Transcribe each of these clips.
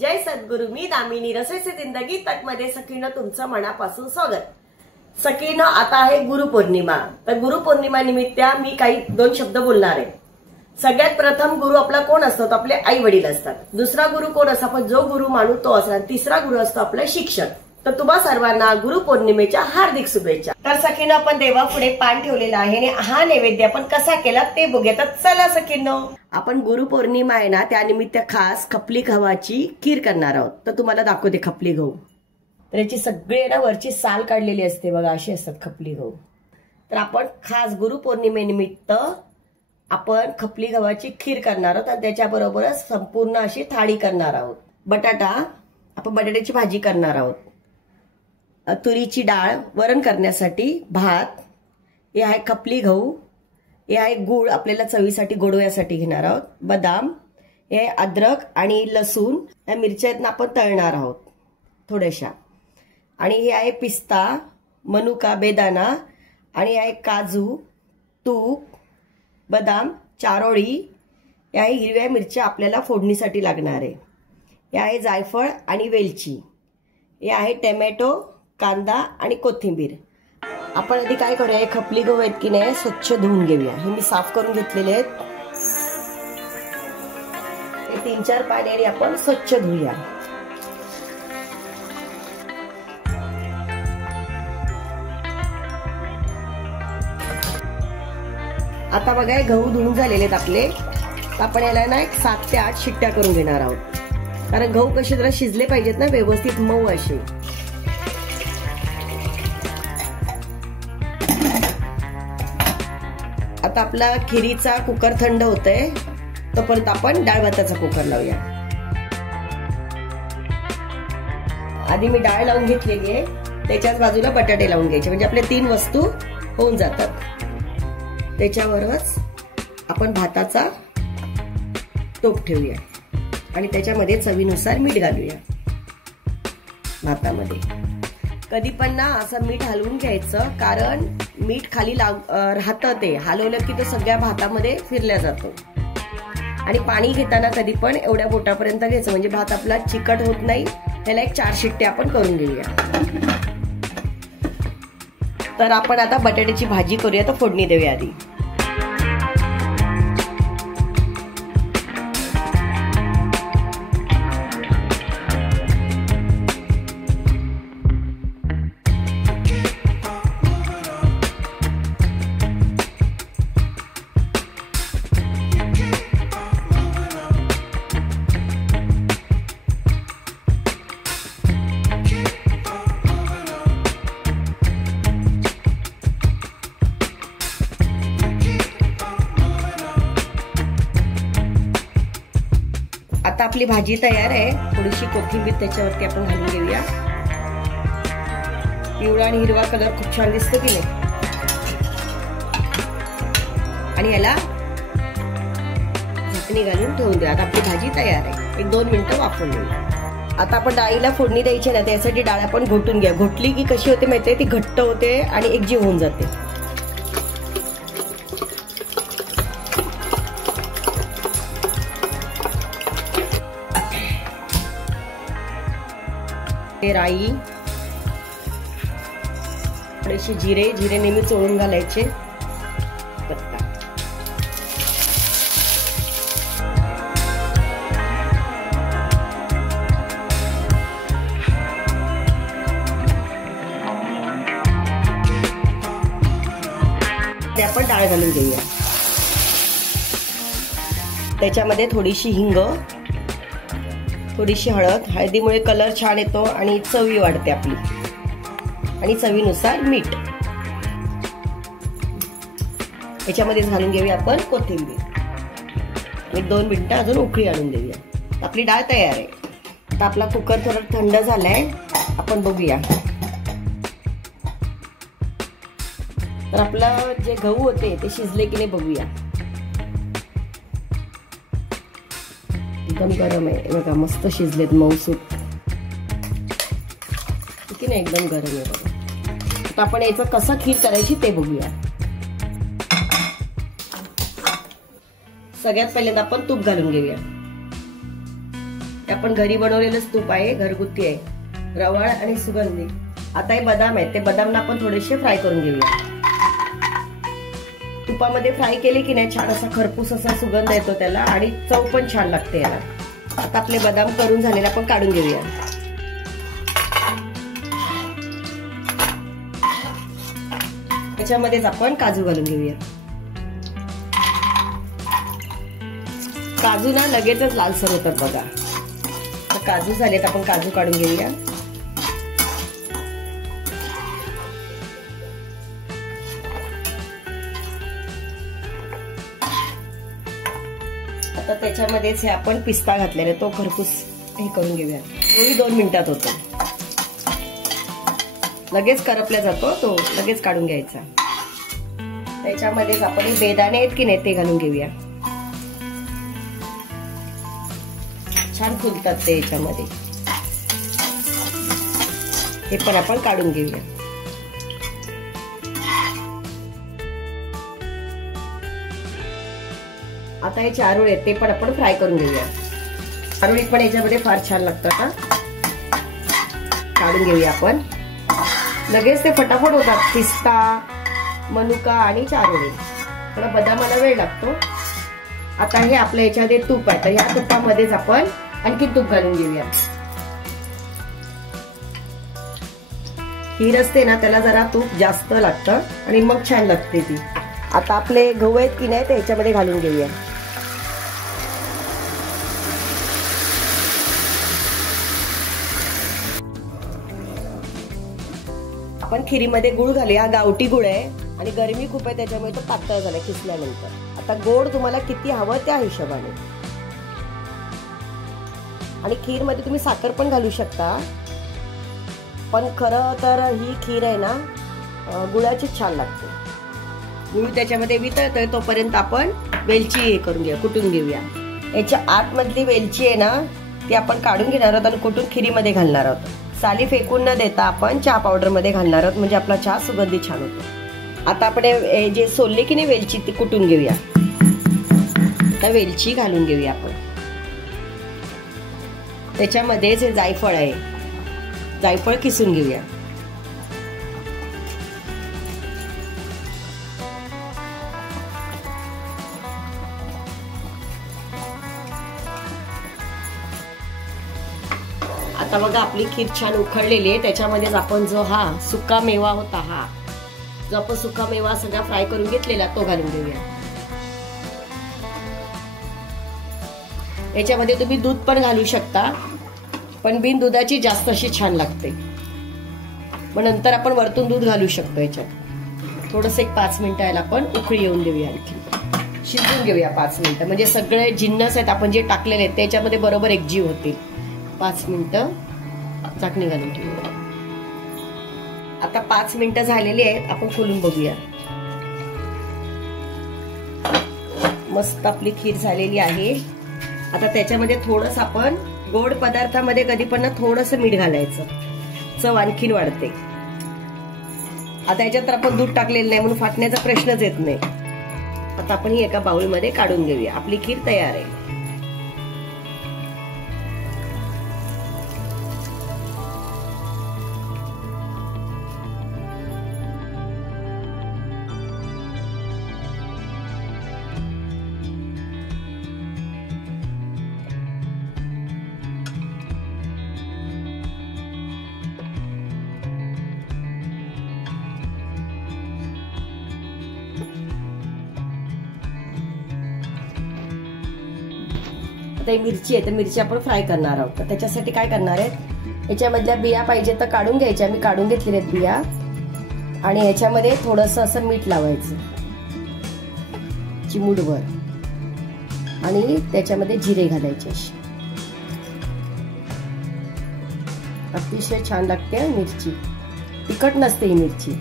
जय सद्गुरु। मी दामिनी रसेचे जिंदगी तक मध्ये सखीनं तुमचं मनापासून स्वागत। सखीनं आता आहे गुरुपौर्णिमा, तर गुरुपौर्णिमा निमित्त मी काही दोन शब्द बोलणार आहे। सगळ्यात प्रथम गुरु आपला कोण असतो? तो आपले आई वडील असतात। दुसरा गुरु कोण असतो? आपण जो गुरु मानू तो असतो। तिसरा गुरु असतो आपला शिक्षक। तर तुम्हा सर्वांना गुरुपौर्णिमेच्या हार्दिक शुभेच्छा। तर सखीनं आपण देवापुढे पान ठेवलेला आहे आणि हा नैवेद्य आपण कसा केला ते बघूया। तर चला सखीनं, आपण गुरुपौर्णिमा आहे ना त्यानिमित्त खास खपली गव्हाची खीर करणार आहोत। तर तुम्हाला दाखवते खपली गहू। तर याची सगळी ना वरची साल काढलेली असते बघा, अशी असतात खपली गहू। तर आपण खास गुरुपौर्णिमेनिमित्त आपण खपली गव्हाची खीर करणार आहोत आणि त्याच्याबरोबरच संपूर्ण अशी थाळी करणार आहोत। आपण बटाट्याची भाजी करणार आहोत, तुरीची डाळ, वरण करण्यासाठी भात, हे आहे खपली गहू, हे आहे गूळ आपल्याला चवीसाठी गोडव्यासाठी घेणार आहोत, बदाम, हे आहे अद्रक आणि लसूण, या मिरच्या आपण तळणार आहोत थोड्याशा, आणि हे आहे पिस्ता, मनुका, बेदाना, आणि आहे काजू, तूप, बदाम, चारोळी, या आहे हिरव्या मिरच्या आपल्याला फोडणीसाठी लागणार आहे, हे आहे जायफळ आणि वेलची, हे आहे टोमॅटो, कांदा आणि कोथिंबीर। आपण आधी काय करूया, हे खपली गहू आहेत की नाही स्वच्छ धुवून घेऊया। हे मी साफ करून घेतलेले आहेत, हे 3-4 पाण्याने आपण स्वच्छ धुऊया। आता बघा हे गहू धुवून झालेले आहेत आपले। आपण याला ना 7 ते 8 शिट्ट्या करून घेणार आहोत, कारण गहू कसे जरा शिजले पाहिजेत ना व्यवस्थित मऊ असे। आता आपला खिरीचा कुकर थंड होतोय, तोपर्यंत आपण डाळ भाताचा कुकर लावूया। आधी मी डाळ लावून घेतलेली आहे, त्याच्याच बाजूला बटाटे लावून घ्यायचे, म्हणजे आपल्या 3 वस्तू होऊन जातात। त्याच्यावरच आपण भाताचा टोप ठेवूया आणि त्याच्यामध्ये चवीनुसार मीठ घालूया भातामध्ये। कधी पण ना असं मीठ हलवून घ्यायचं, कारण मीठ खाली राहतं, ते हलवलं की तो सगळ्या भातामध्ये फिरल्या जातो। आणि पाणी घेताना कधी पण एवढ्या बोटापर्यंत घ्यायचं, म्हणजे भात आपला चिकट होत नाही। त्याला 4 शिट्ट्या आपण करून घेऊया। तर आपण आता बटाट्याची भाजी करूया, तर फोडणी देऊया आधी। आता आपली भाजी तयार आहे। थोडीशी कोथिंबीर त्याच्यावरती आपण घालून घेऊया। पिवळा आणि हिरवा कलर खूप छान दिसतो की नाही, आणि याला झाकणी घालून ठेवून द्या। आता आपली भाजी तयार आहे, 1-2 मिनिटं वाफवून घेऊया। आता आपण डाळीला फोडणी द्यायची ना, त्यासाठी डाळ आपण घोटून घ्या। घोटली की कशी होते माहितीये, ती घट्ट होते आणि एकजीव होऊन जाते। राई, थोडेसे जिरे नेहमी चोळून घालायचे, पत्ता, ते आपण डाळ घालून घेऊया। त्याच्यामध्ये थोडीशी हिंग, थोडीशी हळद, हळदीमुळे कलर छान येतो आणि चवी वाढते आपली, आणि चवीनुसार मीठ। याच्यामध्ये घालून घेऊया आपण कोथिंबीर। 1-2 मिनिटं अजून उकळी आणून देऊया। आपली डाळ तयार आहे। आता आपला कुकर थोडा थंड झालाय, आपण बघूया। तर आपलं जे गहू होते ते शिजले की नाही बघूया। एकदम गरम आहे बघा, मस्त शिजलेत, मऊसूत की नाही, एकदम गरम आहे बघा। आता आपण याचं कसं खीर करायची ते बघूया। सगळ्यात पहिल्यांदा आपण तूप घालून घेऊया। ते आपण घरी बनवलेलंच तूप आहे, घरगुती आहे, रवाळ आणि सुगंधी. आता हे बदाम आहेत, ते बदामला आपण थोडेसे फ्राय करून घेऊया. तुपामध्ये फ्राय केले की नाही छान असा खरपूस असा सुगंध येतो त्याला आणि चव पण छान लागते याला. आता आपले बदाम करून झालेले आपण काढून घेऊया. त्याच्यामध्येच आपण काजू घालून घेऊया. काजू ना लगेचच लालसर होतात बघा. तर काजू झालेत, आपण काजू काढून घेऊया. आता त्याच्यामध्येच हे आपण पिस्ता घातलेला तो खरपूस हे करून घेऊया. तोही 2 मिनिटात होतो. लगेच करपला जातो तो, लगेच काढून घ्यायचा. त्याच्यामध्येच आपण बेदाणे आहेत की नाही ते घालून घेऊया. छान फुलतात ते याच्यामध्ये. हे पण आपण काढून घेऊया. आता हे चारोळी आहेत ते पण आपण फ्राय करून घेऊया. चारोळी पण याच्यामध्ये फार छान लागतात. हा काढून घेऊया आपण. लगेच ते फटाफट होतात. पिस्ता, मनुका आणि चारोळी. थोडा बदामाला वेळ लागतो. आता हे आपल्या याच्यामध्ये तूप आहे, तर या तुपामध्येच आपण आणखी तूप घालून घेऊया. खीर असते ना त्याला जरा तूप जास्त लागतं आणि मग छान लागते ती. आता आपले गहू आहेत की नाही ते याच्यामध्ये घालून घेऊया. आपण खिरीमध्ये गुळ घालूया. गावठी गुळ आहे आणि गरमी खूप आहे त्याच्यामुळे तो पातळ झाला खिसल्यानंतर. आता गोड तुम्हाला किती हवं त्या हिशोबाने. आणि खीर मध्ये तुम्ही साखर पण घालू शकता, पण खरं तर ही खीर आहे ना गुळाची छान लागते. गुळ त्याच्यामध्ये वितळतोय तोपर्यंत आपण वेलची हे करून घेऊया, कुटून घेऊया. याच्या आतमधली वेलची आहे ना ती आपण काढून घेणार आहोत आणि कुटून खिरीमध्ये घालणार आहोत. साली फेकून न देता आपण चहा पावडर मध्ये घालणार आहोत, म्हणजे आपला चहा सुगंधी छान होतो. आता आपण जे सोलले की नाही वेलची ती कुटून घेऊया. आता वेलची घालून घेऊया आपण. त्याच्यामध्ये जे जायफळ आहे, जायफळ किसून घेऊया. आता बघा आपली खीर छान उखळलेली आहे. त्याच्यामध्येच आपण जो हा सुका मेवा होता, हा जो आपण सुका मेवा सगळा फ्राय करून घेतलेला तो घालून घेऊया. याच्यामध्ये तुम्ही दूध पण घालू शकता, पण बिन दुधाची जास्त अशी छान लागते. मग नंतर आपण वरतून दूध घालू शकतो. याच्यात थोडस 5 मिनिटं याला आपण उकळी येऊन देऊया. आणखी शिजवून घेऊया 5 मिनिटं, म्हणजे सगळे जिन्नस आहेत आपण जे टाकलेले आहेत त्याच्यामध्ये बरोबर एकजीव होतील. 5 मिनिटं झाकणी घालून ठेवूया. आता 5 मिनिटं झालेली आहेत, आपण खोलून बघूया. मस्त आपली खीर झालेली आहे. आता त्याच्यामध्ये थोडस आपण गोड पदार्थामध्ये कधी पण थोडस मीठ घालायचं, चव आणखीन वाढते. आता याच्यात तर आपण दूध टाकलेलं नाही म्हणून फाटण्याचा प्रश्नच येत नाही. आता आपण ही एका बाउलमध्ये काढून घेऊया. आपली खीर तयार आहे. आता मिरची आहे तर मिरची आपण फ्राय करणार आहोत. तर त्याच्यासाठी काय करणार आहे, याच्यामधल्या बिया पाहिजे तर काढून घ्यायच्या. मी काढून घेतलेल्या आहेत बिया. आणि याच्यामध्ये थोडस असं मीठ लावायचं चिमूटभर आणि त्याच्यामध्ये जिरे घालायचे. अतिशय छान लागते मिरची, तिखट नसते ही मिरची.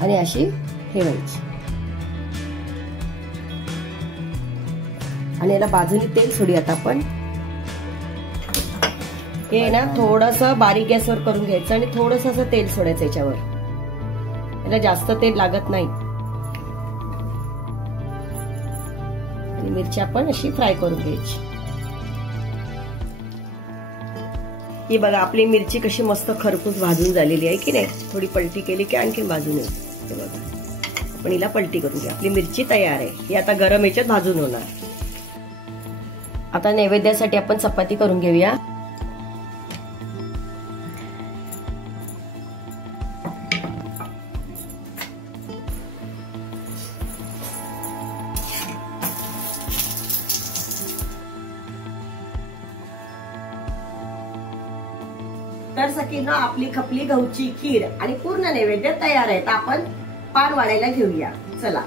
आणि अशी ठेवायची आणि याला बाजूने तेल सोडूयात आपण. हे ना थोडस बारीक गॅसवर करून घ्यायचं आणि थोडस असं तेल सोडायचं याच्यावर. याला जास्त तेल लागत नाही. आणि मिरची आपण अशी फ्राय करून घ्यायची. ही बघा आपली मिरची कशी मस्त खरपूस भाजून झालेली आहे की नाही. थोडी पलटी केली की आणखीन भाजून येईल. हे बघा आपण हिला पलटी करून घ्या. आपली मिरची तयार आहे. ही आता गरम याच्यात भाजून होणार. आता नैवेद्यासाठी आपण चपाती करून घेऊया. तर सखींनो आपली खपली गहूची खीर आणि पूर्ण नैवेद्य तयार आहे. तर आपण पान वाढायला घेऊया. चला.